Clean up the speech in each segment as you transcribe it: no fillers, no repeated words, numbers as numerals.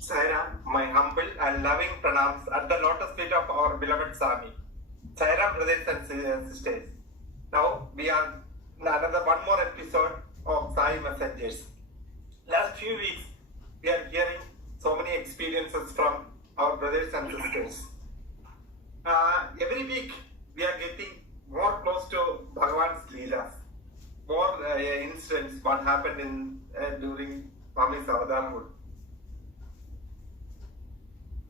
Sairam, my humble and loving pranams at the lotus feet of our beloved Swami. Sairam, brothers and sisters. Now we are in another one more episode of Sai Messengers. Last few weeks we are hearing so many experiences from our brothers and sisters. Every week we are getting more close to Bhagwan's Leelas, more incidents what happened in during Swami's Avadharhood.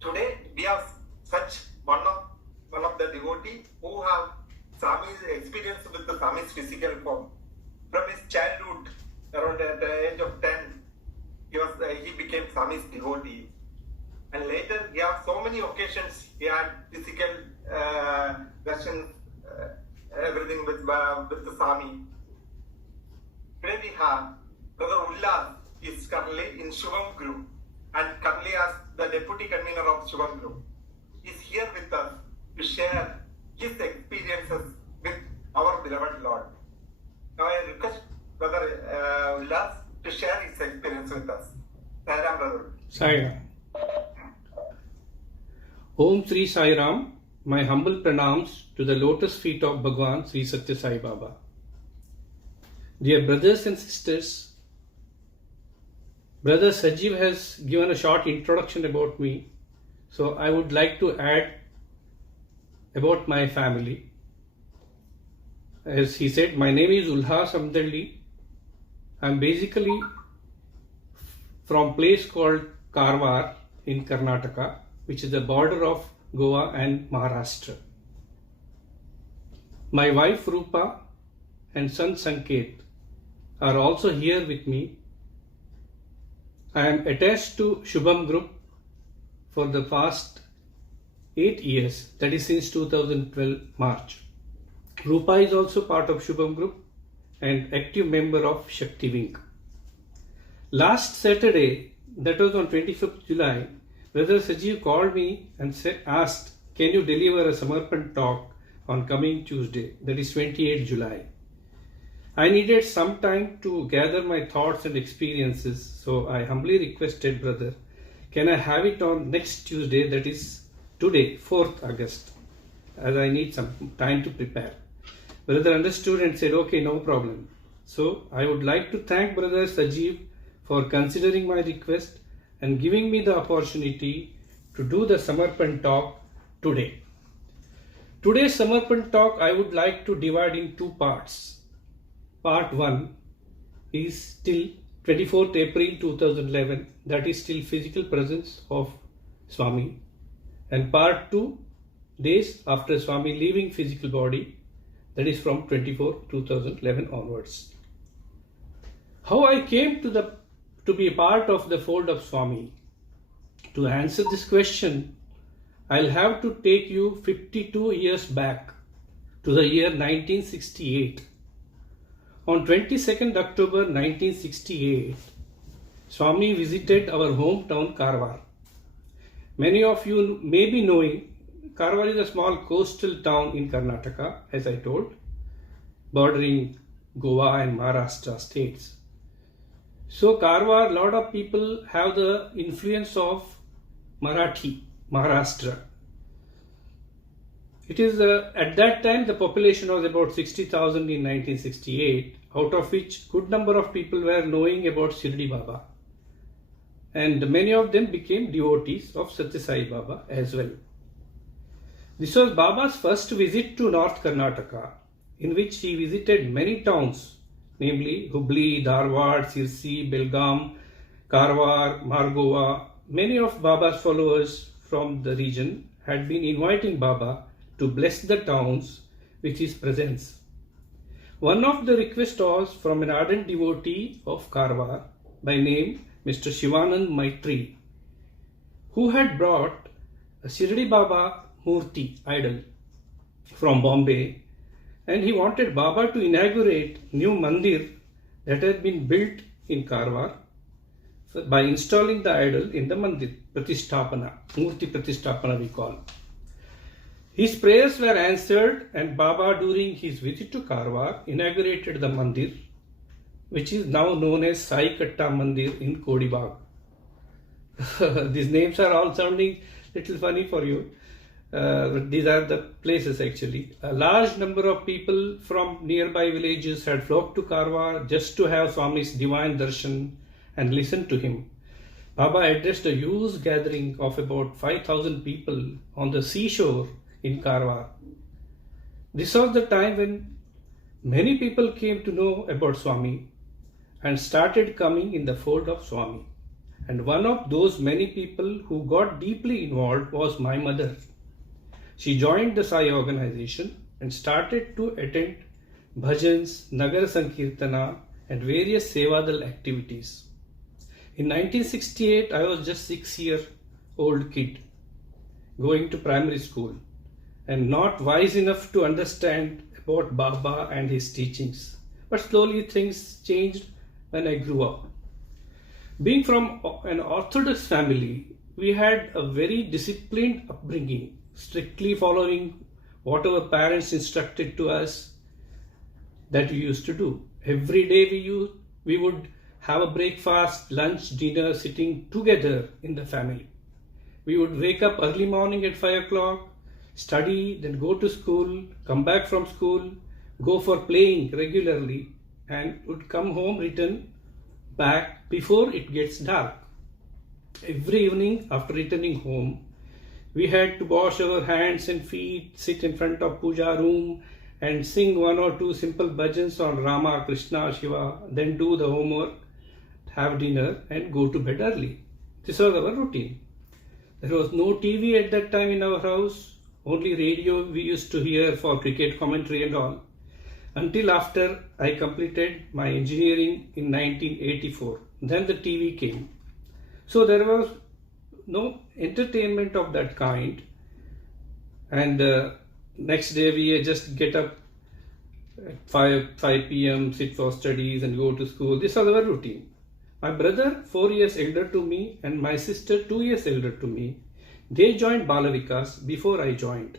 Today we have such one of the devotee who have Swami's experience with the Swami's physical form. From his childhood, around at the age of 10, he became Swami's devotee. And later he had so many occasions he had physical darshan, everything with the Swami. Today we have Brother Ulhas is currently in Shubham Group and currently as the deputy convener of Shubham Group. He is here with us to share his experiences with our beloved Lord. Now I request Brother Ulhas to share his experience with us. Sai Ram, Brother. Sai Ram. Om Sri Sai Ram, my humble pranams to the lotus feet of Bhagwan Sri Sathya Sai Baba. Dear brothers and sisters, Brother Sajiv has given a short introduction about me, so I would like to add about my family. As he said, my name is Ulhas Amdalli. I am basically from a place called Karwar in Karnataka, which is the border of Goa and Maharashtra. My wife Roopa and son Sanket are also here with me. I am attached to Shubham Group for the past 8 years, that is since 2012 March. Roopa is also part of Shubham Group and active member of Shakti Wing. Last Saturday, that was on 25th July, Brother Sajiv called me and asked, can you deliver a Samarpan Talk on coming Tuesday, that is 28th July. I needed some time to gather my thoughts and experiences, so I humbly requested, brother, can I have it on next Tuesday, that is today, 4th August, as I need some time to prepare. Brother understood and said, okay, no problem. So I would like to thank Brother Sajiv for considering my request and giving me the opportunity to do the Samarpan Talk today. Today's Samarpan Talk I would like to divide in two parts. Part 1 is till 24th April 2011, that is still physical presence of Swami. And part 2, days after Swami leaving physical body, that is from 2011 onwards. How I came to be a part of the fold of Swami. To answer this question, I'll have to take you 52 years back to the year 1968. On 22nd October 1968, Swami visited our hometown Karwar. Many of you may be knowing, Karwar is a small coastal town in Karnataka, as I told, bordering Goa and Maharashtra states. So Karwar, a lot of people have the influence of Marathi, Maharashtra. It is at that time the population was about 60,000 in 1968, out of which good number of people were knowing about Shirdi Baba. And many of them became devotees of Sathya Sai Baba as well. This was Baba's first visit to North Karnataka, in which he visited many towns, namely Hubli, Dharwad, Sirsi, Belgaum, Karwar, Margova. Many of Baba's followers from the region had been inviting Baba to bless the towns with his presence. One of the requests was from an ardent devotee of Karwar by name Mr. Shivanand Maitri, who had brought a Shirdi Baba Murti idol from Bombay, and he wanted Baba to inaugurate new mandir that had been built in Karwar by installing the idol in the mandir, Pratisthapana, Murti Pratisthapana we call. His prayers were answered and Baba during his visit to Karwar inaugurated the mandir, which is now known as Sai Katta Mandir in Kodibag. These names are all sounding little funny for you, but these are the places actually. A large number of people from nearby villages had flocked to Karwar just to have Swami's divine darshan and listen to him. Baba addressed a huge gathering of about 5,000 people on the seashore in Karwar. This was the time when many people came to know about Swami and started coming in the fold of Swami. And one of those many people who got deeply involved was my mother. She joined the Sai organization and started to attend Bhajans, Nagar Sankirtana and various Sevadal activities. In 1968, I was just 6-year-old kid going to primary school and not wise enough to understand about Baba and his teachings. But slowly things changed when I grew up. Being from an Orthodox family, we had a very disciplined upbringing, strictly following what our parents instructed to us that we used to do. Every day we would have a breakfast, lunch, dinner sitting together in the family. We would wake up early morning at 5 o'clock, study, then go to school, come back from school, go for playing regularly, and would come home, return back before it gets dark. Every evening after returning home, we had to wash our hands and feet, sit in front of puja room and sing 1 or 2 simple bhajans on Rama, Krishna, Shiva, then do the homework, have dinner and go to bed early. This was our routine. There was no TV at that time in our house, only radio we used to hear for cricket commentary and all. Until after I completed my engineering in 1984. Then the TV came. So there was no entertainment of that kind. And next day we just get up at 5 p.m., sit for studies and go to school. This was our routine. My brother, 4 years elder to me, and my sister, 2 years elder to me, they joined Balavikas before I joined.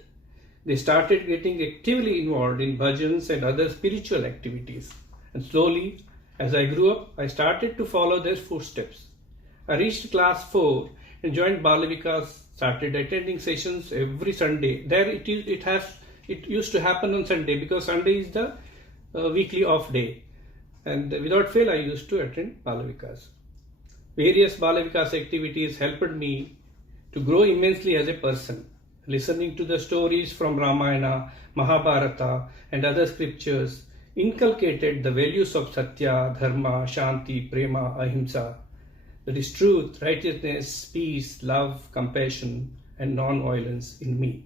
They started getting actively involved in bhajans and other spiritual activities. And slowly, as I grew up, I started to follow their footsteps. I reached class 4 and joined Balavikas, started attending sessions every Sunday. There it used to happen on Sunday because Sunday is the weekly off day. And without fail, I used to attend Balavikas. Various Balavikas activities helped me to grow immensely as a person. Listening to the stories from Ramayana, Mahabharata and other scriptures inculcated the values of Satya, Dharma, Shanti, Prema, Ahimsa. That is truth, righteousness, peace, love, compassion and non-violence in me.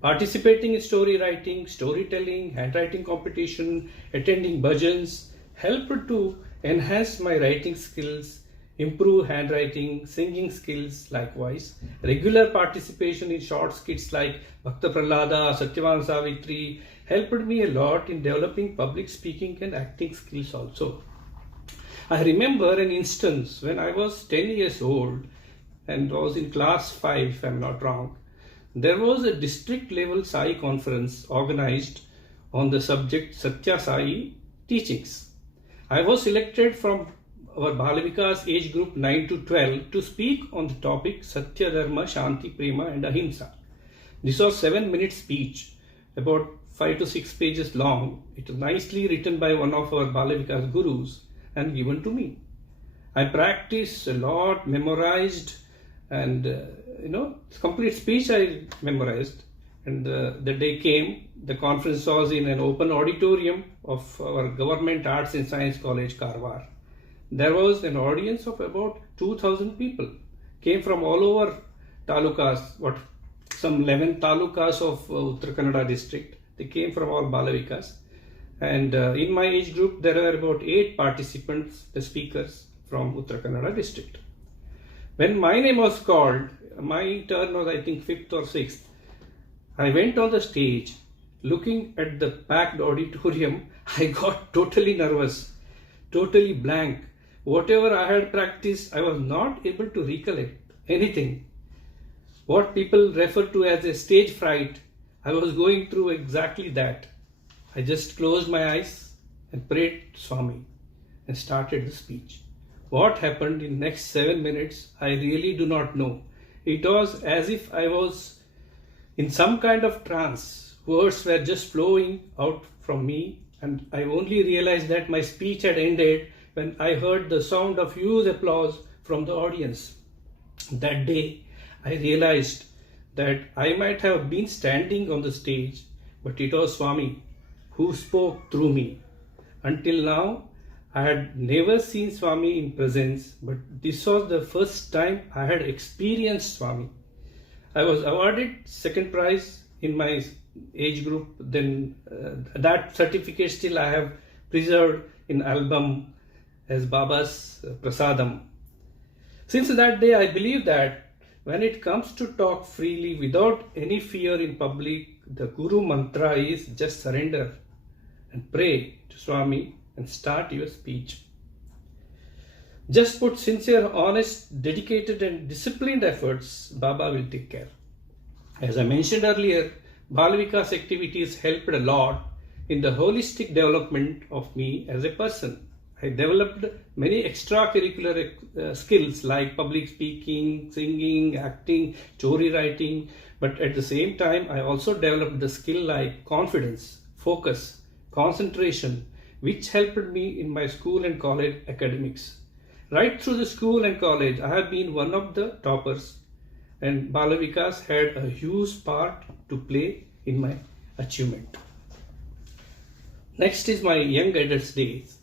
Participating in story writing, storytelling, handwriting competition, attending bhajans helped to enhance my writing skills, improve handwriting, singing skills likewise. Regular participation in short skits like Bhakta Prahlada, Satyavan Savitri helped me a lot in developing public speaking and acting skills also. I remember an instance when I was 10 years old and was in class 5 if I am not wrong. There was a district level Sai conference organized on the subject Sathya Sai teachings. I was selected from our Balavikas age group 9 to 12 to speak on the topic Satya, Dharma, Shanti, Prema and Ahimsa. This was 7-minute speech, about 5 to 6 pages long. It was nicely written by one of our Balavikas gurus and given to me. I practiced a lot, memorized and complete speech I memorized. And the day came, the conference was in an open auditorium of our Government Arts and Science College, Karwar. There was an audience of about 2,000 people. Came from all over talukas, some 11 talukas of Uttara Kannada district. They came from all Balavikas. And in my age group, there were about 8 participants, the speakers from Uttara Kannada district. When my name was called, my turn was I think 5th or 6th. I went on the stage, looking at the packed auditorium, I got totally nervous, totally blank. Whatever I had practiced, I was not able to recollect anything. What people refer to as a stage fright, I was going through exactly that. I just closed my eyes and prayed to Swami and started the speech. What happened in next 7 minutes, I really do not know. It was as if I was in some kind of trance. Words were just flowing out from me, and I only realized that my speech had ended when I heard the sound of huge applause from the audience. That day, I realized that I might have been standing on the stage, but it was Swami who spoke through me. Until now, I had never seen Swami in presence, but this was the first time I had experienced Swami. I was awarded second prize in my age group. Then that certificate still I have preserved in album as Baba's Prasadam. Since that day, I believe that when it comes to talk freely without any fear in public, the Guru mantra is just surrender and pray to Swami and start your speech. Just put sincere, honest, dedicated and disciplined efforts, Baba will take care. As I mentioned earlier, Balavikas activities helped a lot in the holistic development of me as a person. I developed many extracurricular skills like public speaking, singing, acting, story writing, but at the same time I also developed the skill like confidence, focus, concentration, which helped me in my school and college academics. Right through the school and college, I have been one of the toppers, and Balavikas had a huge part to play in my achievement. Next is my young adults days.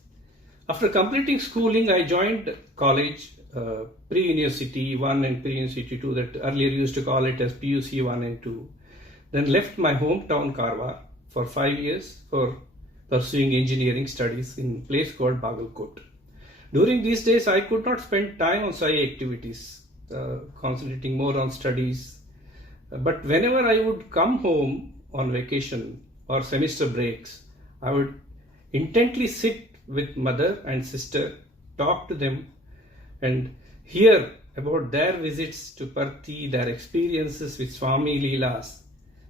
After completing schooling, I joined college, pre-university 1 and pre-university 2, that earlier used to call it as PUC 1 and 2. Then left my hometown Karwar for 5 years for pursuing engineering studies in a place called Bagalkot. During these days, I could not spend time on Sai activities, concentrating more on studies. But whenever I would come home on vacation or semester breaks, I would intently sit with mother and sister, talk to them and hear about their visits to Parthi, their experiences with Swami Leelas.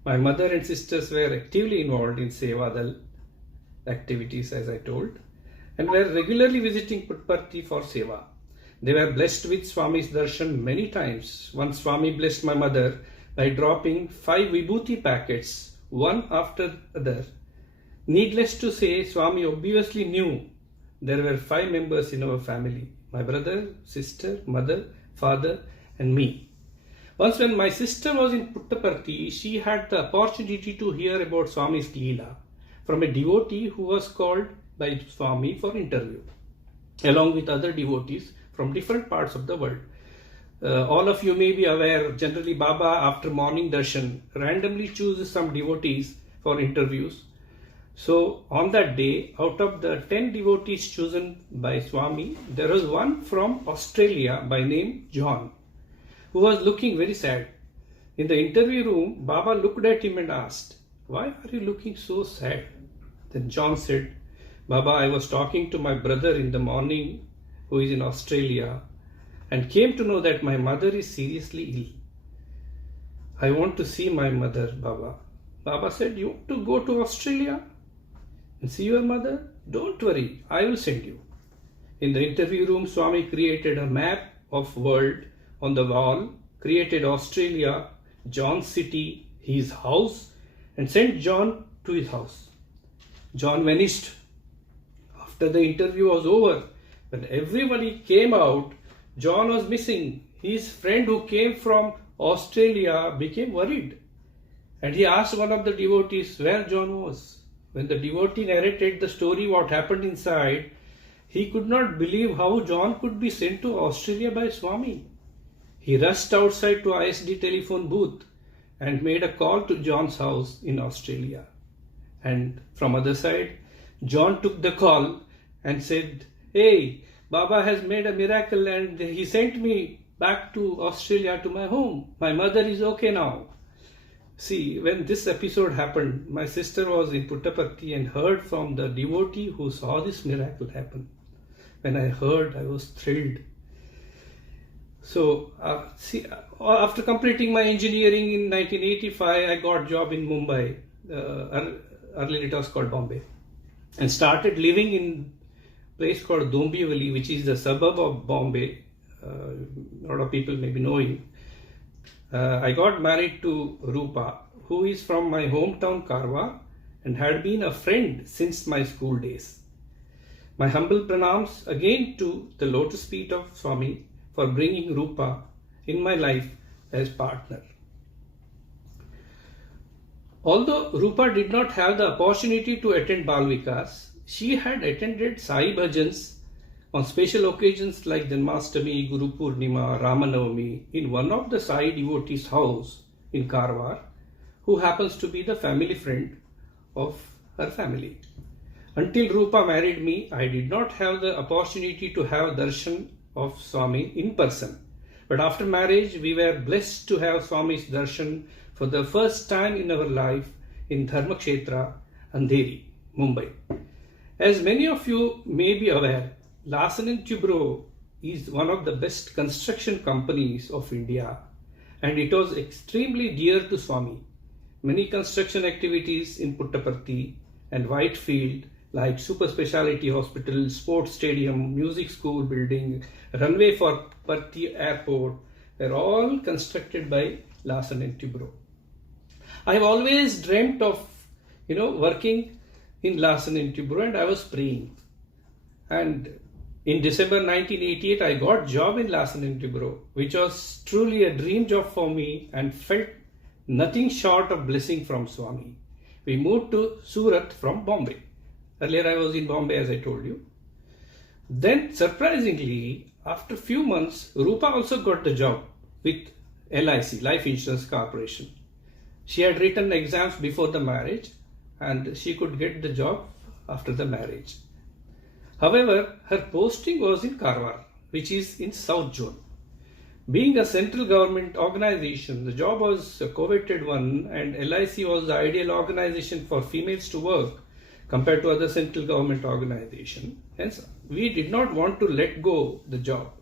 My mother and sisters were actively involved in Sevadal activities, as I told, and were regularly visiting Puttaparthi for Seva. They were blessed with Swami's Darshan many times. Once Swami blessed my mother by dropping 5 vibhuti packets, one after the other. Needless to say, Swami obviously knew there were 5 members in our family: my brother, sister, mother, father and me. Once when my sister was in Puttaparthi, she had the opportunity to hear about Swami's Leela from a devotee who was called by Swami for interview, along with other devotees from different parts of the world. All of you may be aware, generally Baba after morning darshan randomly chooses some devotees for interviews. So on that day, out of the 10 devotees chosen by Swami, there was one from Australia by name John, who was looking very sad. In the interview room, Baba looked at him and asked, "Why are you looking so sad?" Then John said, "Baba, I was talking to my brother in the morning who is in Australia and came to know that my mother is seriously ill. I want to see my mother, Baba." Baba said, "You want to go to Australia and see your mother? Don't worry, I will send you." In the interview room, Swami created a map of world on the wall, created Australia, John's city, his house, and sent John to his house. John vanished. After the interview was over, when everybody came out, John was missing. His friend who came from Australia became worried, and he asked one of the devotees where John was. When the devotee narrated the story, what happened inside, he could not believe how John could be sent to Australia by Swami. He rushed outside to ISD telephone booth and made a call to John's house in Australia. And from other side, John took the call and said, "Hey, Baba has made a miracle and he sent me back to Australia to my home. My mother is okay now." See, when this episode happened, my sister was in Puttaparthi and heard from the devotee who saw this miracle happen. When I heard, I was thrilled. So, after completing my engineering in 1985, I got a job in Mumbai. Earlier it was called Bombay. And started living in place called Dombivli, which is the suburb of Bombay. A lot of people may be knowing. I got married to Roopa, who is from my hometown Karwar and had been a friend since my school days. My humble pranams again to the lotus feet of Swami for bringing Roopa in my life as partner. Although Roopa did not have the opportunity to attend Balavikas, she had attended Sai Bhajans on special occasions like Janmashtami, Guru Purnima, Ramanavami in one of the Sai devotees' house in Karwar, who happens to be the family friend of her family. Until Roopa married me, I did not have the opportunity to have darshan of Swami in person. But after marriage, we were blessed to have Swami's darshan for the first time in our life in Dharmakshetra, Andheri, Mumbai. As many of you may be aware, Larsen & Toubro is one of the best construction companies of India, and it was extremely dear to Swami. Many construction activities in Puttaparthi and Whitefield like super speciality hospital, sports stadium, music school building, runway for Parthi airport were all constructed by Larsen & Toubro. I have always dreamt of, working in Larsen & Toubro, and I was praying. And in December 1988, I got job in Larsen & Toubro, which was truly a dream job for me and felt nothing short of blessing from Swami. We moved to Surat from Bombay. Earlier I was in Bombay, as I told you. Then surprisingly, after a few months, Roopa also got the job with LIC, Life Insurance Corporation. She had written exams before the marriage and she could get the job after the marriage. However, her posting was in Karwar, which is in South Zone. Being a central government organization, the job was a coveted one, and LIC was the ideal organization for females to work compared to other central government organizations. Hence, we did not want to let go the job.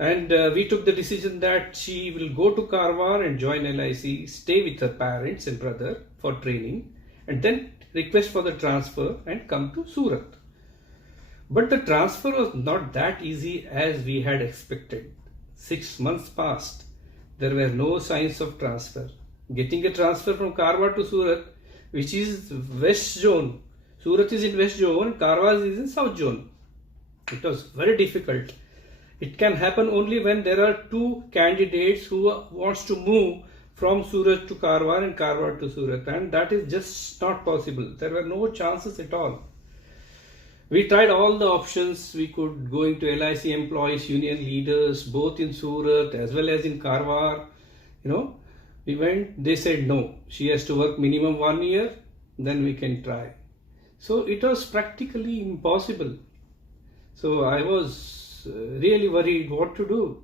And we took the decision that she will go to Karwar and join LIC, stay with her parents and brother for training, and then request for the transfer and come to Surat. But the transfer was not that easy as we had expected. 6 months passed. There were no signs of transfer. Getting a transfer from Karwar to Surat, which is West Zone. Surat is in West Zone, Karwar is in South Zone. It was very difficult. It can happen only when there are two candidates who wants to move from Surat to Karwar and Karwar to Surat, and that is just not possible. There were no chances at all. We tried all the options. We could go into LIC employees, union leaders, both in Surat as well as in Karwar. We went, they said no. She has to work minimum 1 year, then we can try. So it was practically impossible. So I was really worried what to do.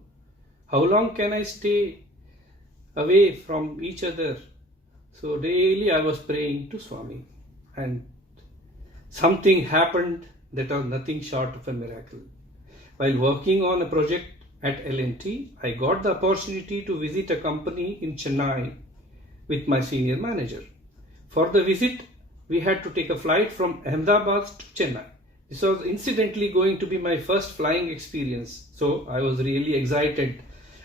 How long can I stay away from each other? So daily I was praying to Swami, and something happened that was nothing short of a miracle. While working on a project at L&T, I got the opportunity to visit a company in Chennai with my senior manager. For the visit, we had to take a flight from Ahmedabad to Chennai. This was incidentally going to be my first flying experience, so I was really excited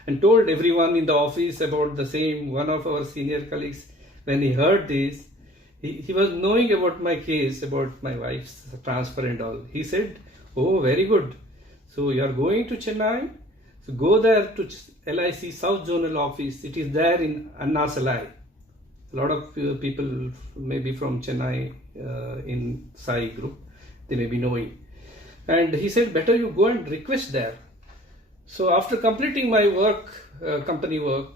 and told everyone in the office about the same. One of our senior colleagues, when he heard this, he was knowing about my case, about my wife's transfer and all. He said, "Oh, very good. So you are going to Chennai? So go there to LIC South Zonal Office. It is there in Anna Salai." A lot of people maybe from Chennai in Sai Group, they may be knowing. And he said, better you go and request there. So after completing my work, company work,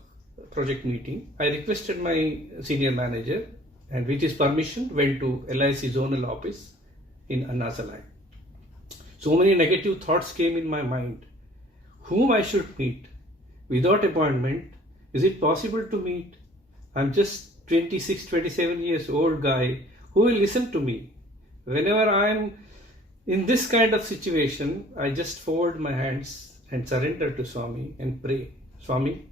project meeting, I requested my senior manager, and with his permission went to LIC Zonal Office in Anna Salai. So many negative thoughts came in my mind. Whom I should meet? Without appointment, is it possible to meet? I'm just 26, 27 years old guy. Who will listen to me? Whenever I'm in this kind of situation, I just fold my hands and surrender to Swami and pray, Swami,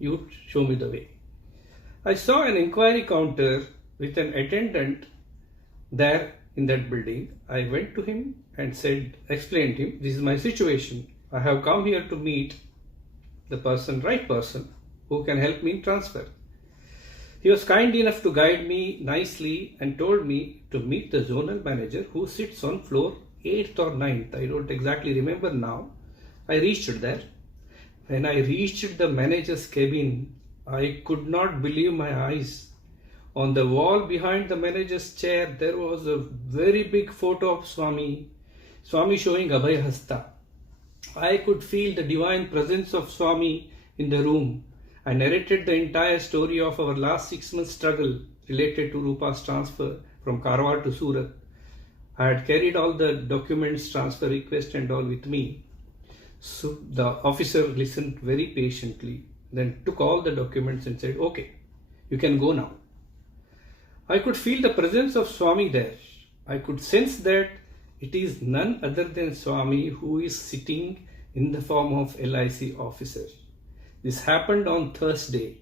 you show me the way. I saw an inquiry counter with an attendant there in that building, I went to him and explained to him, this is my situation. I have come here to meet the right person who can help me in transfer. He was kind enough to guide me nicely and told me to meet the zonal manager who sits on floor 8th or 9th. I don't exactly remember now. I reached there. When I reached the manager's cabin, I could not believe my eyes. On the wall behind the manager's chair, there was a very big photo of Swami showing Abhay Hasta. I could feel the divine presence of Swami in the room. I narrated the entire story of our last 6 months struggle related to Roopa's transfer from Karwar to Surat. I had carried all the documents, transfer request and all with me. So the officer listened very patiently, then took all the documents and said, okay, you can go now. I could feel the presence of Swami there. I could sense that it is none other than Swami who is sitting in the form of LIC officer. This happened on Thursday,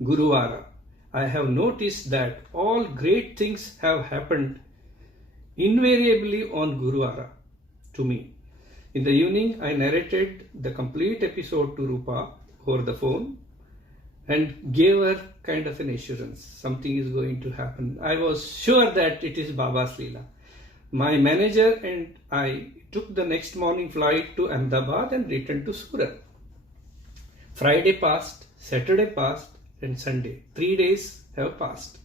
Guruvara. I have noticed that all great things have happened invariably on Guruvara to me. In the evening, I narrated the complete episode to Roopa over the phone and gave her kind of an assurance. Something is going to happen. I was sure that it is Baba's Leela. My manager and I took the next morning flight to Ahmedabad and returned to Surat. Friday passed, Saturday passed and Sunday. 3 days have passed.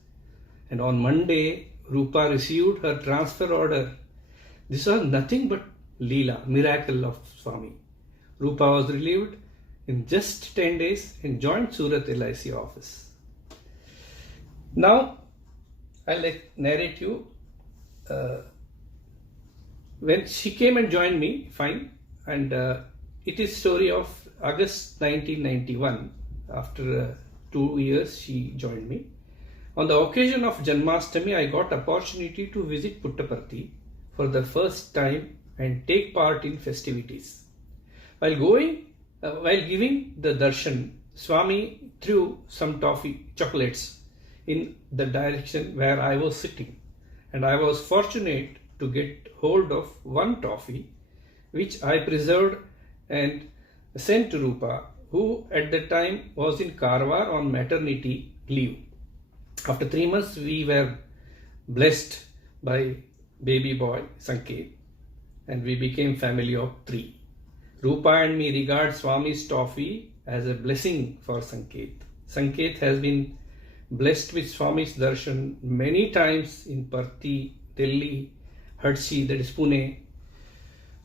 And on Monday, Roopa received her transfer order. This was nothing but Leela, miracle of Swami. Roopa was relieved in just 10 days and joined Surat LIC office. Now, I'll narrate you. When she came and joined me, fine, and it is story of August 1991. After 2 years, she joined me. On the occasion of Janmashtami, I got opportunity to visit Puttaparthi for the first time and take part in festivities. While giving the darshan, Swami threw some chocolates in the direction where I was sitting, and I was fortunate to get hold of one toffee, which I preserved and sent to Roopa, who at that time was in Karwar on maternity leave. After 3 months, we were blessed by baby boy Sanket, and we became family of 3. Roopa and me regard Swami's toffee as a blessing for Sanket. Sanket has been blessed with Swami's darshan many times in Parthi, Delhi, Hadsi, that is Pune.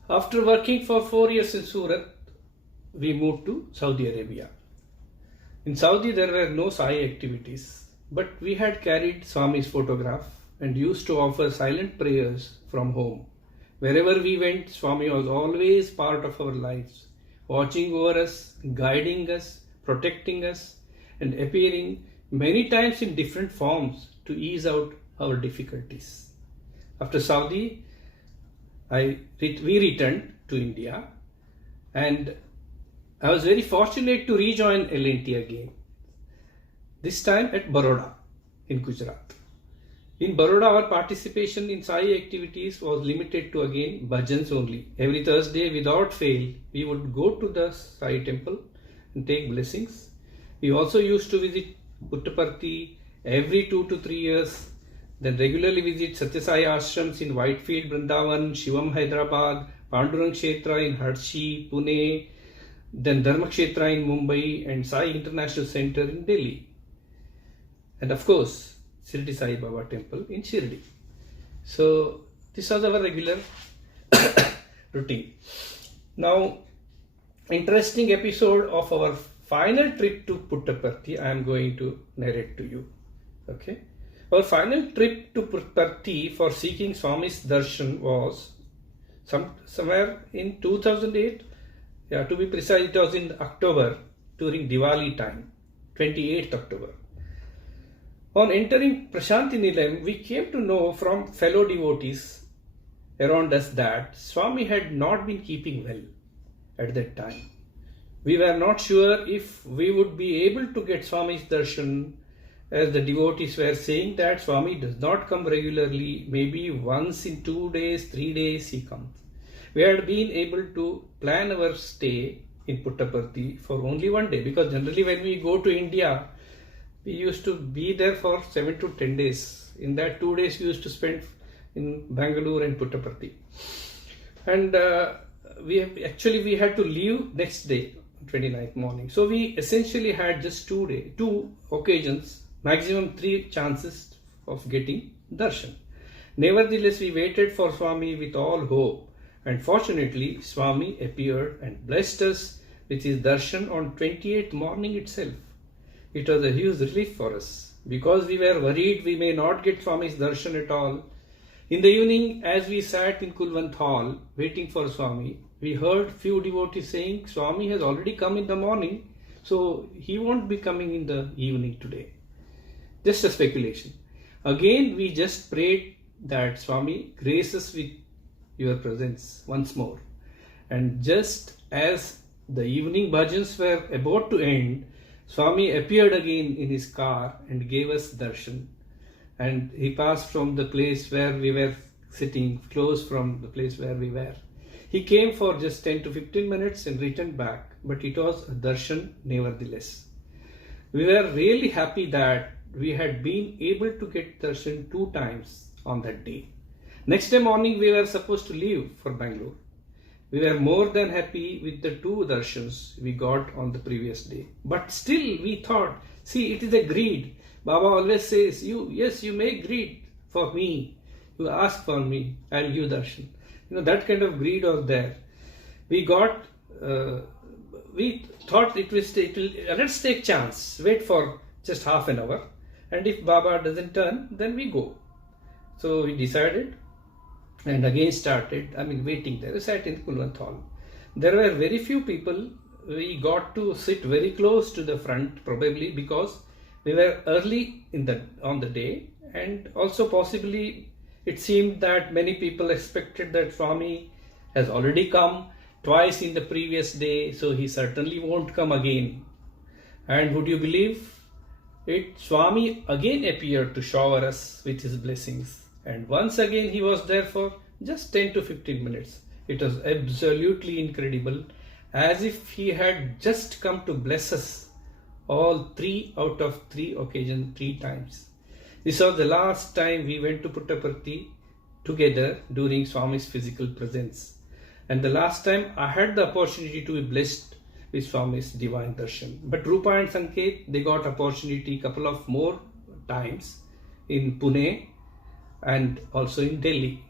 After working for 4 years in Surat, we moved to Saudi Arabia. In Saudi, there were no Sai activities, but we had carried Swami's photograph and used to offer silent prayers from home. Wherever we went, Swami was always part of our lives, watching over us, guiding us, protecting us, and appearing many times in different forms to ease out our difficulties. After Saudi, we returned to India, and I was very fortunate to rejoin L&T again, this time at Baroda in Gujarat. In Baroda, our participation in Sai activities was limited to again Bhajans only. Every Thursday, without fail, we would go to the Sai temple and take blessings. We also used to visit Puttaparthi every 2 to 3 years, then regularly visit Sathya Sai ashrams in Whitefield, Vrindavan, Shivam, Hyderabad, Pandurang Kshetra in Hadsi, Pune, then Dharma Kshetra in Mumbai, and Sai International Center in Delhi. And of course, Shirdi Sai Baba temple in Shirdi. So this was our regular routine. Now, interesting episode of our final trip to Puttaparthi I am going to narrate to you. Okay. Our final trip to Puttaparthi for seeking Swami's darshan was somewhere in 2008. Yeah, to be precise, it was in October during Diwali time, 28th October. On entering Prashanti Nilayam, we came to know from fellow devotees around us that Swami had not been keeping well at that time. We were not sure if we would be able to get Swami's darshan as the devotees were saying that Swami does not come regularly, maybe once in 2 days, 3 days he comes. We had been able to plan our stay in Puttaparthi for only 1 day, because generally when we go to India, we used to be there for 7 to 10 days. In that 2 days we used to spend in Bangalore and Puttaparthi. And we had to leave next day, 29th morning. So we essentially had just 2 occasions, maximum 3 chances of getting darshan. Nevertheless, we waited for Swami with all hope, and fortunately Swami appeared and blessed us with his darshan on 28th morning itself. It was a huge relief for us, because we were worried we may not get Swami's darshan at all. In the evening, as we sat in Kulwant Hall waiting for Swami, we heard few devotees saying Swami has already come in the morning, so he won't be coming in the evening today. Just a speculation. Again, we just prayed that Swami grace us with your presence once more. And just as the evening bhajans were about to end, Swami appeared again in his car and gave us darshan. And he passed from the place where we were sitting, close from the place where we were. He came for just 10 to 15 minutes and returned back, but it was a darshan nevertheless. We were really happy that we had been able to get darshan 2 times on that day. Next day morning we were supposed to leave for Bangalore. We were more than happy with the 2 darshans we got on the previous day. But still we thought, see, it is a greed. Baba always says, you may greed for me. You ask for me, I'll give darshan. That kind of greed was there. We thought let's take chance, wait for just half an hour. And if Baba doesn't turn, then we go. So we decided and again started, waiting there. We sat in Kulwant Hall. There were very few people. We got to sit very close to the front, probably because we were early on the day, and also possibly it seemed that many people expected that Swami has already come twice in the previous day, so he certainly won't come again. And would you believe it? Swami again appeared to shower us with his blessings. And once again he was there for just 10 to 15 minutes. It was absolutely incredible, as if he had just come to bless us all 3 out of 3 occasions, 3 times. This was the last time we went to Puttaparthi together during Swami's physical presence. And the last time I had the opportunity to be blessed with Swami's divine darshan. But Roopa and Sanket, they got opportunity couple of more times in Pune and also in Delhi.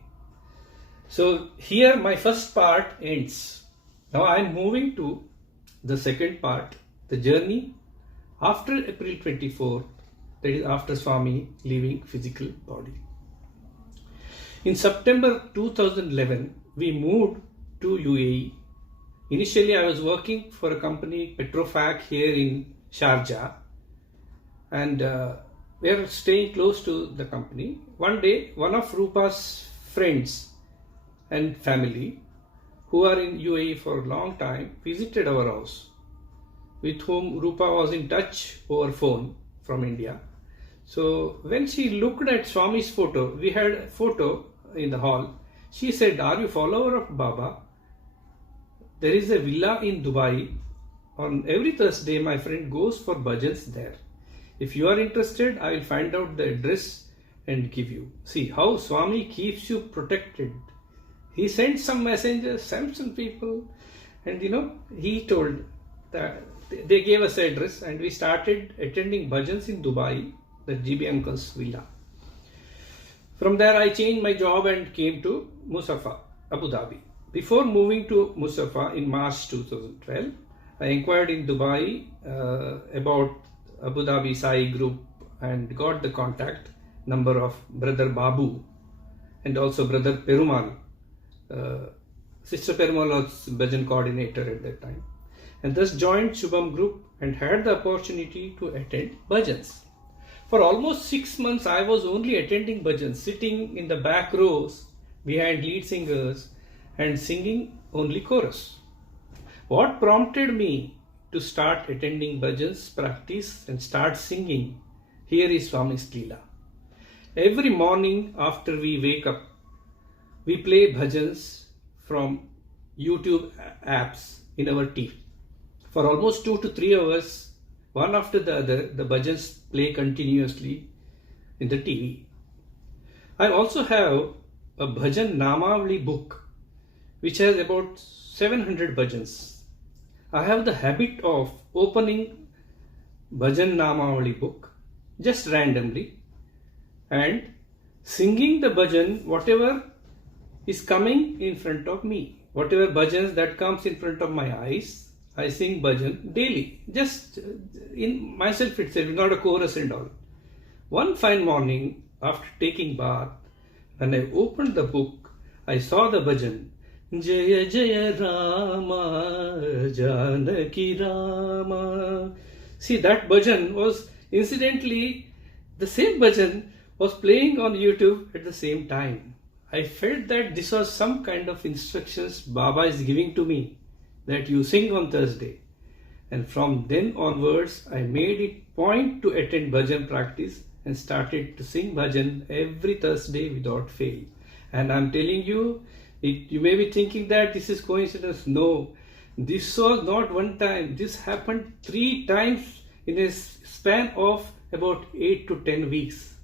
So here my first part ends. Now I am moving to the second part, the journey after April 24th, that is after Swami leaving physical body. In September 2011, we moved to UAE. Initially I was working for a company, Petrofac, here in Sharjah, and we are staying close to the company. One day, one of Roopa's friends and family, who are in UAE for a long time, visited our house, with whom Roopa was in touch over phone from India. So when she looked at Swami's photo, we had a photo in the hall, she said, "Are you follower of Baba? There is a villa in Dubai. On every Thursday, my friend goes for bhajans there. If you are interested, I will find out the address and give you." See how Swami keeps you protected. He sent some messengers, some people, and he told that they gave us the address, and we started attending bhajans in Dubai, the GB uncle's villa. From there I changed my job and came to Musafa, Abu Dhabi. Before moving to Musafa in March 2012, I inquired in Dubai about Abu Dhabi Sai Group and got the contact number of Brother Babu and also Brother Perumal. Sister Perumal was Bhajan coordinator at that time, and thus joined Shubham Group and had the opportunity to attend bhajans. For almost 6 months I was only attending bhajans, sitting in the back rows behind lead singers and singing only chorus. What prompted me to start attending bhajans practice and start singing Here is Swami's Leela. Every morning after we wake up, we play bhajans from YouTube apps in our TV. For almost 2 to 3 hours, one after the other, the bhajans play continuously in the TV. I also have a bhajan Namavali book which has about 700 bhajans. I have the habit of opening bhajan Namavali book just randomly and singing the bhajan whatever is coming in front of me. Whatever bhajans that comes in front of my eyes, I sing bhajan daily, just in myself itself, not a chorus and all. One fine morning, after taking bath, when I opened the book, I saw the bhajan, Jaya Jaya Rama, Janaki Rama. See, that bhajan was incidentally, the same bhajan was playing on YouTube at the same time. I felt that this was some kind of instructions Baba is giving to me, that you sing on Thursday. And from then onwards, I made it point to attend bhajan practice and started to sing bhajan every Thursday without fail. And I'm telling you, you may be thinking that this is coincidence. No, this was not one time. This happened 3 times in a span of about 8 to 10 weeks.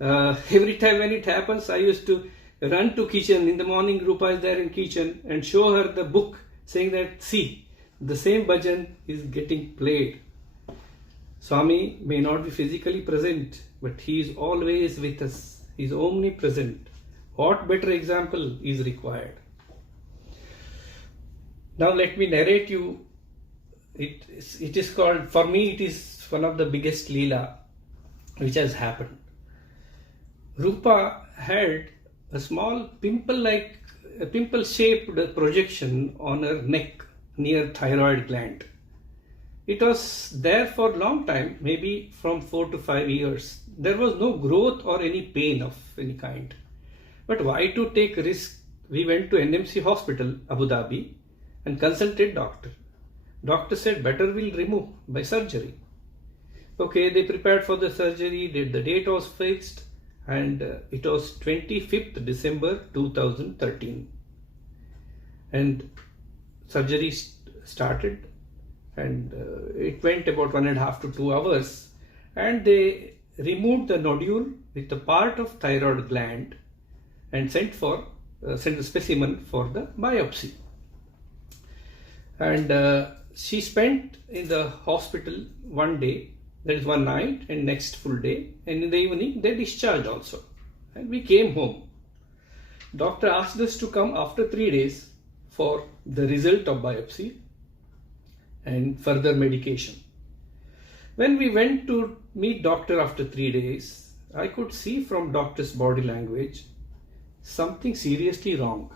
Every time when it happens, I used to run to kitchen. In the morning, Roopa is there in kitchen and show her the book, saying that, see, the same bhajan is getting played. Swami may not be physically present, but he is always with us. He is omnipresent. What better example is required? Now let me narrate you. It is called, for me it is one of the biggest Leela which has happened. Roopa had a small pimple-shaped projection on her neck near thyroid gland. It was there for a long time, maybe from 4 to 5 years. There was no growth or any pain of any kind. But why to take risk? We went to NMC hospital, Abu Dhabi, and consulted doctor. Doctor said better we'll remove by surgery. Okay, they prepared for the surgery, the date was fixed, and it was 25th December 2013. And surgery started, and it went about 1.5 to 2 hours, and they removed the nodule with a part of thyroid gland and sent the specimen for the biopsy. And she spent in the hospital one day, that is one night, and next full day, and in the evening they discharged also. And we came home. Doctor asked us to come after 3 days for the result of biopsy and further medication. When we went to meet doctor after 3 days, I could see from doctor's body language something seriously wrong.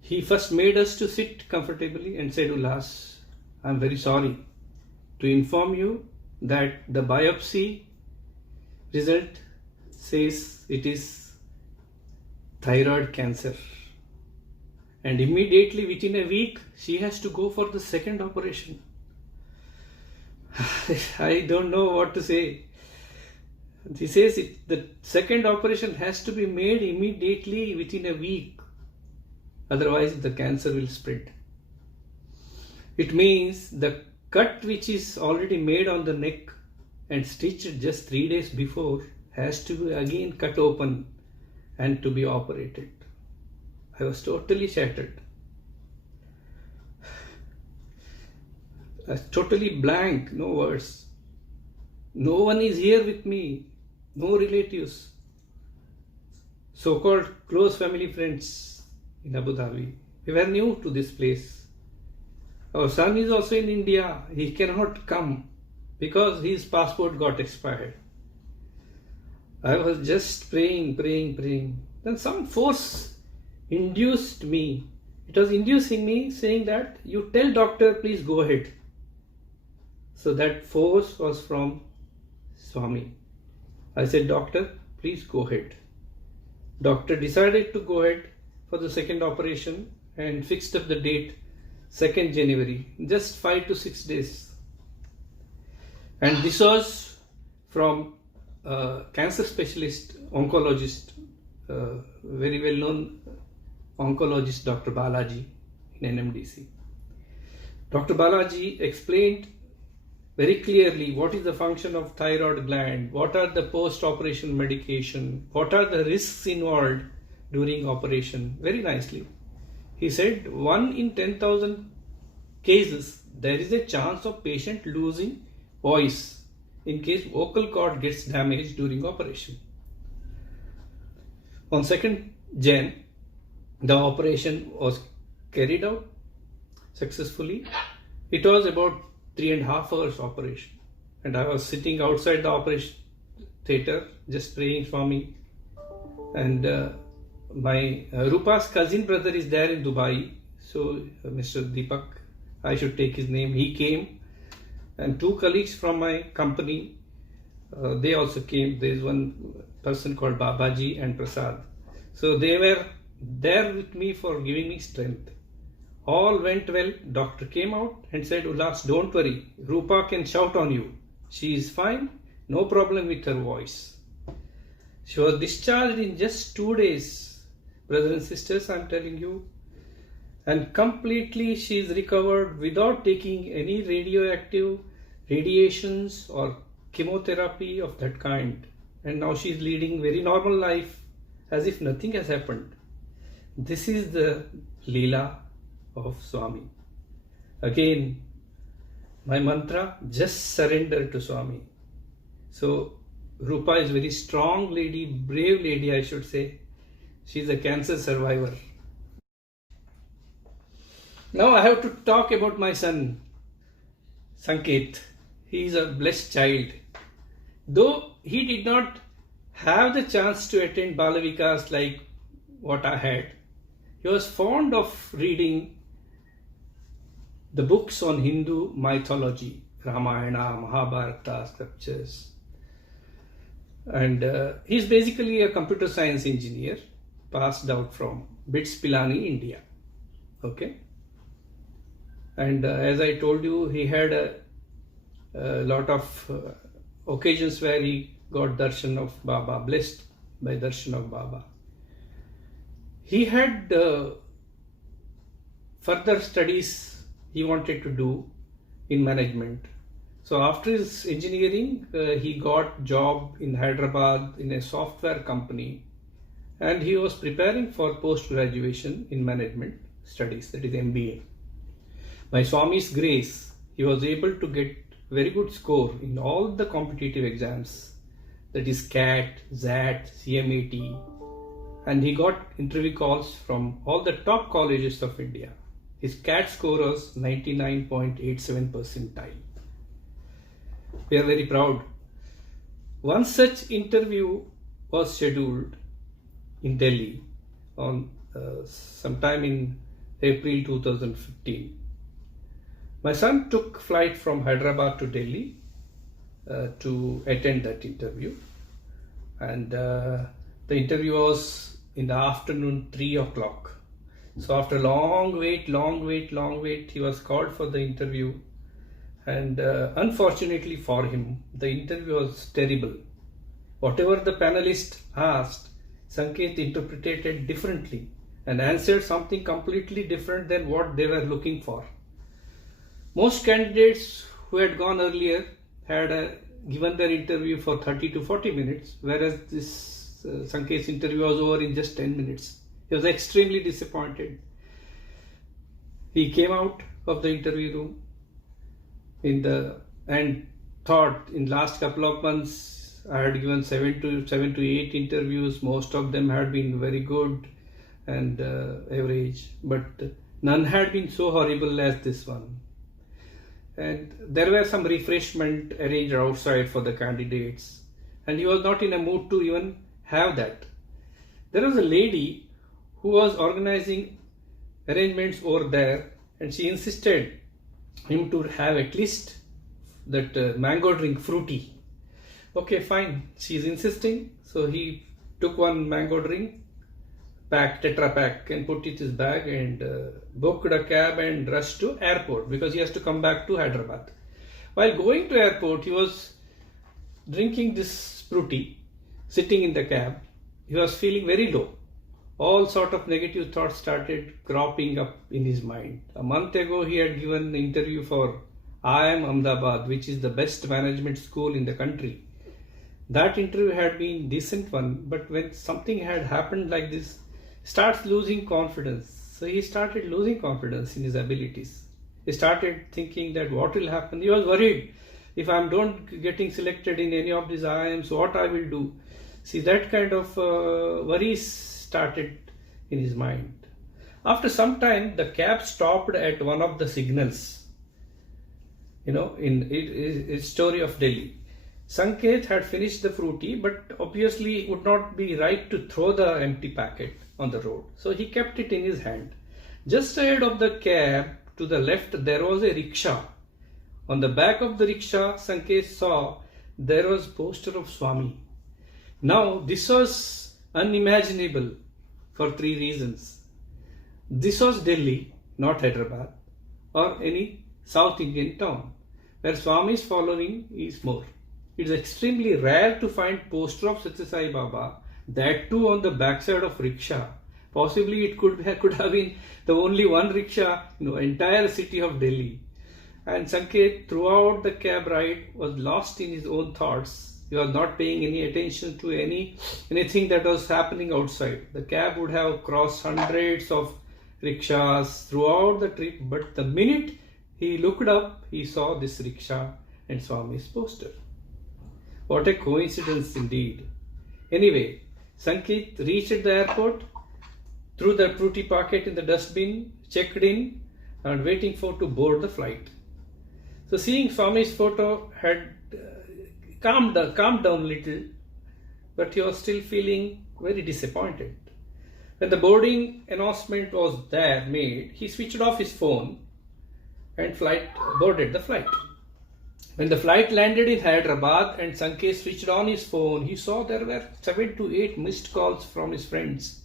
He first made us to sit comfortably and said, Ulhas, I'm very sorry to inform you that the biopsy result says it is thyroid cancer. And immediately within a week, she has to go for the second operation. I don't know what to say. He says the second operation has to be made immediately within a week. Otherwise, the cancer will spread. It means the cut which is already made on the neck and stitched just 3 days before has to be again cut open and to be operated. I was totally shattered. I was totally blank, no words. No one is here with me, no relatives. So-called close family friends in Abu Dhabi. We were new to this place. Our son is also in India. He cannot come because his passport got expired. I was just praying. Then some force induced me. It was inducing me, saying that you tell doctor, please go ahead. So that force was from Swami. I said, doctor, please go ahead. Doctor decided to go ahead for the second operation and fixed up the date 2nd January, just 5 to 6 days. And this was from cancer specialist, oncologist, very well known oncologist Dr. Balaji in NMDC. Dr. Balaji explained very clearly what is the function of thyroid gland, what are the post-operation medication, what are the risks involved during operation, very nicely. He said 1 in 10,000 cases there is a chance of patient losing voice in case vocal cord gets damaged during operation. On 2nd Jan, the operation was carried out successfully. It was about 3.5 hours operation, and I was sitting outside the operation theatre just praying Swami, and my Roopa's cousin brother is there in Dubai, so Mr. Deepak, I should take his name, he came, and 2 colleagues from my company, they also came. There is one person called Babaji and Prasad, so they were there with me for giving me strength. All went well. Doctor came out and said, Ulhas, don't worry, Roopa can shout on you, she is fine, no problem with her voice. She was discharged in just 2 days, brothers and sisters, I am telling you, and completely she is recovered without taking any radioactive radiations or chemotherapy of that kind, and now she is leading very normal life as if nothing has happened. This is the Leela of Swami. Again, my mantra, just surrender to Swami. So Roopa is a very strong lady, brave lady, I should say. She is a cancer survivor. Now I have to talk about my son, Sanket. He is a blessed child. Though he did not have the chance to attend Balavikas like what I had, he was fond of reading the books on Hindu mythology, Ramayana, Mahabharata scriptures. And he is basically a computer science engineer, passed out from BITS Pilani, India. Okay. And as I told you, he had a lot of occasions where he got Darshan of Baba, blessed by Darshan of Baba. He had further studies he wanted to do in management. So after his engineering, he got job in Hyderabad in a software company, and he was preparing for post-graduation in management studies, that is MBA. By Swami's grace, he was able to get very good score in all the competitive exams, that is CAT, ZAT, CMAT, and he got interview calls from all the top colleges of India. His CAT score was 99.87 percentile. We are very proud. One such interview was scheduled in Delhi on sometime in April 2015. My son took flight from Hyderabad to Delhi to attend that interview, and the interview was in the afternoon 3 o'clock. So after long wait, he was called for the interview, and unfortunately for him, the interview was terrible. Whatever the panelist asked, Sanket interpreted differently and answered something completely different than what they were looking for. Most candidates who had gone earlier had given their interview for 30 to 40 minutes, whereas this Sanket's interview was over in just 10 minutes. He was extremely disappointed. He came out of the interview room and thought, in last couple of months I had given 7 to 8 interviews. Most of them had been very good and average, but none had been so horrible as this one. And there were some refreshment arranged outside for the candidates, and he was not in a mood to even have that. There was a lady who was organizing arrangements over there, and she insisted him to have at least that mango drink, fruity. Okay, fine, she is insisting, so he took one mango drink pack, tetra pack, and put it in his bag and booked a cab and rushed to airport because he has to come back to Hyderabad. While going to airport, he was drinking this fruity, sitting in the cab, he was feeling very low. All sort of negative thoughts started cropping up in his mind. A month ago, he had given an interview for IIM Ahmedabad, which is the best management school in the country. That interview had been a decent one, but when something had happened like this, starts losing confidence. So he started losing confidence in his abilities. He started thinking that what will happen. He was worried. If I am don't getting selected in any of these IIMs, what I will do? See, that kind of worries started in his mind. After some time, the cab stopped at one of the signals. In its story of Delhi. Sanket had finished the fruity, but obviously it would not be right to throw the empty packet on the road. So he kept it in his hand. Just ahead of the cab, to the left, there was a rickshaw. On the back of the rickshaw, Sanket saw there was a poster of Swami. Now, this was unimaginable for 3 reasons. This was Delhi, not Hyderabad, or any South Indian town, where Swami's following is more. It is extremely rare to find poster of Sathya Sai Baba, that too on the backside of rickshaw. Possibly it could have been the only one rickshaw in the entire city of Delhi. And Sanket, throughout the cab ride, was lost in his own thoughts. He was not paying any attention to anything that was happening outside. The cab would have crossed hundreds of rickshaws throughout the trip, but the minute he looked up, he saw this rickshaw and Swami's poster. What a coincidence indeed. Anyway, Sanket reached the airport, threw the fruity packet in the dustbin, checked in, and waiting to board the flight. So seeing Swami's photo had calmed down a little, but he was still feeling very disappointed. When the boarding announcement was made, he switched off his phone and boarded the flight. When the flight landed in Hyderabad and Sanket switched on his phone, he saw there were 7 to 8 missed calls from his friends.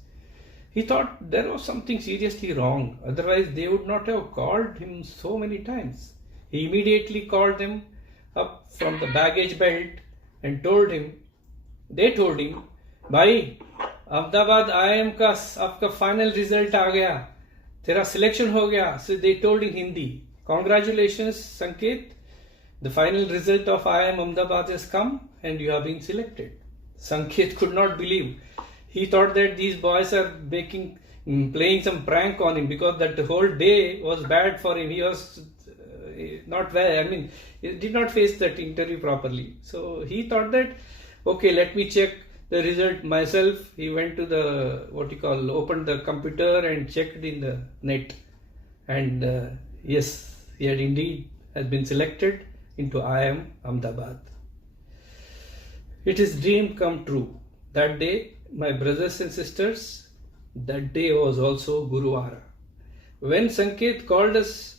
He thought there was something seriously wrong, otherwise they would not have called him so many times. He immediately called them up from the baggage belt and they told him, "Bhai, Ahmedabad IIM का आपका final result आ गया, तेरा selection हो गया." So they told in Hindi, "Congratulations, Sanket. The final result of IIM Ahmedabad has come and you have been selected." Sanket could not believe. He thought that these boys are playing some prank on him, because that the whole day was bad for him. He was not well. He did not face that interview properly. So he thought that, okay, let me check the result myself. He went to opened the computer and checked in the net. And yes, he has been selected into IIM Ahmedabad. It is dream come true. That day, my brothers and sisters, that day was also Guruvara. When Sanket called us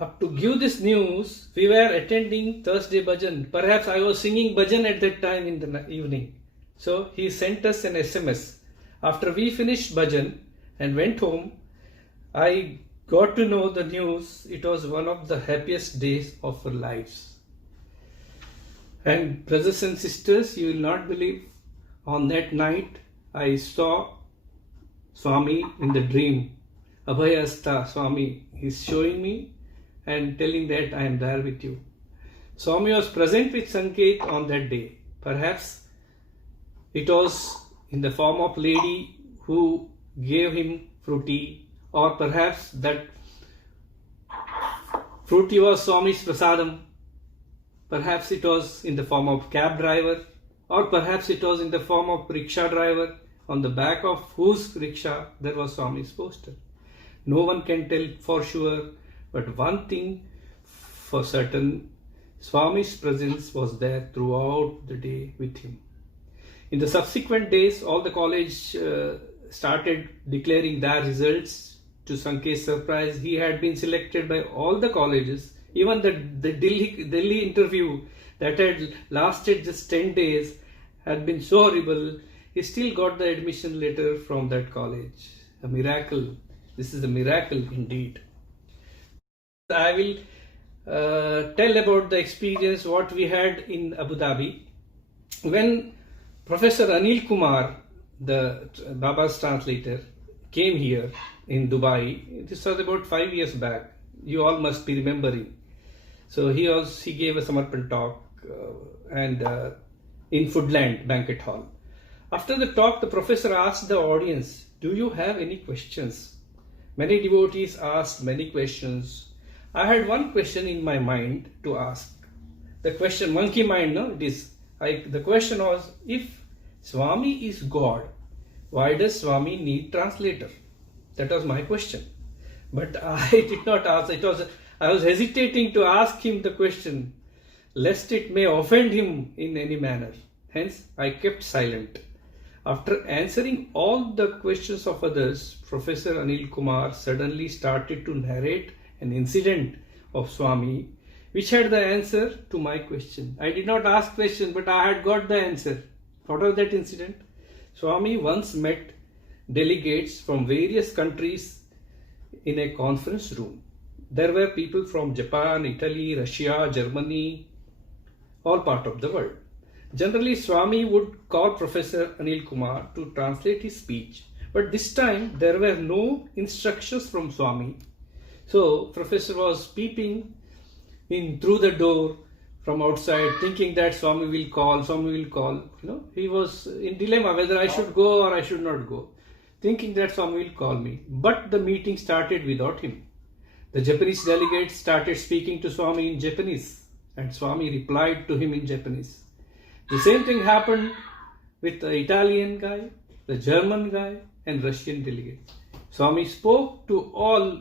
up to give this news, we were attending Thursday Bhajan. Perhaps I was singing Bhajan at that time in the evening. So he sent us an SMS. After we finished Bhajan and went home, I got to know the news. It was one of the happiest days of our lives. And brothers and sisters, you will not believe, on that night I saw Swami in the dream. Abhayasta Swami is showing me and telling that I am there with you. Swami was present with Sanket on that day. Perhaps it was in the form of lady who gave him fruity, or perhaps that fruity was Swami's prasadam. Perhaps it was in the form of cab driver, or perhaps it was in the form of rickshaw driver, on the back of whose rickshaw there was Swami's poster. No one can tell for sure, but one thing for certain, Swami's presence was there throughout the day with him. In the subsequent days, all the college started declaring their results. To Sanket's surprise, he had been selected by all the colleges. Even the Delhi interview that had lasted just 10 days had been so horrible, he still got the admission letter from that college. A miracle. This is a miracle indeed. I will tell about the experience what we had in Abu Dhabi. when Professor Anilkumar, the Baba's translator, came here in Dubai, this was about 5 years back. You all must be remembering. So he gave a Samarpan Talk and in Foodland Banquet Hall. After the talk, the professor asked the audience, "Do you have any questions?" Many devotees asked many questions. I had one question in my mind to ask. The question, monkey mind, no? The question was, if Swami is God, why does Swami need translator? That was my question. But I did not ask. I was hesitating to ask him the question, lest it may offend him in any manner. Hence, I kept silent. After answering all the questions of others, Professor Anilkumar suddenly started to narrate an incident of Swami, which had the answer to my question. I did not ask question, but I had got the answer. What was that incident? Swami once met delegates from various countries in a conference room. There were people from Japan, Italy, Russia, Germany, all part of the world. Generally, Swami would call Professor Anilkumar to translate his speech. But this time, there were no instructions from Swami. So, Professor was peeping in through the door from outside, thinking that Swami will call. He was in dilemma whether I should go or I should not go, thinking that Swami will call me. But the meeting started without him. The Japanese delegate started speaking to Swami in Japanese, and Swami replied to him in Japanese. The same thing happened with the Italian guy, the German guy, and Russian delegate. Swami spoke to all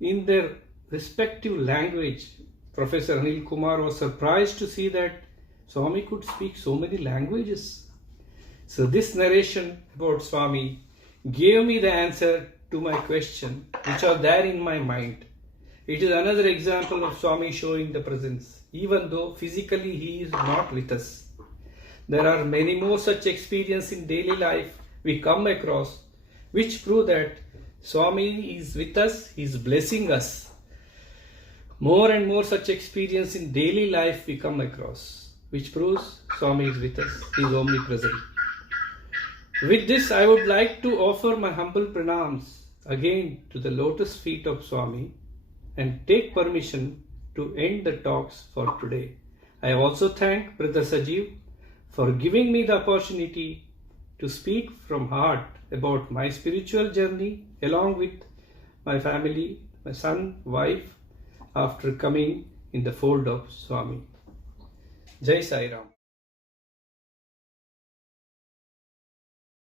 in their respective language. Professor Anilkumar was surprised to see that Swami could speak so many languages. So this narration about Swami gave me the answer to my question, which was there in my mind. It is another example of Swami showing the presence, even though physically he is not with us. There are many more such experiences in daily life we come across, which prove that Swami is with us, he is blessing us. More and more such experience in daily life we come across, which proves Swami is with us, he is omnipresent. With this, I would like to offer my humble pranams again to the lotus feet of Swami and take permission to end the talks for today. I also thank Brother Sajiv for giving me the opportunity to speak from heart about my spiritual journey along with my family, my son, wife, after coming in the fold of Swami. Jai Sai Ram.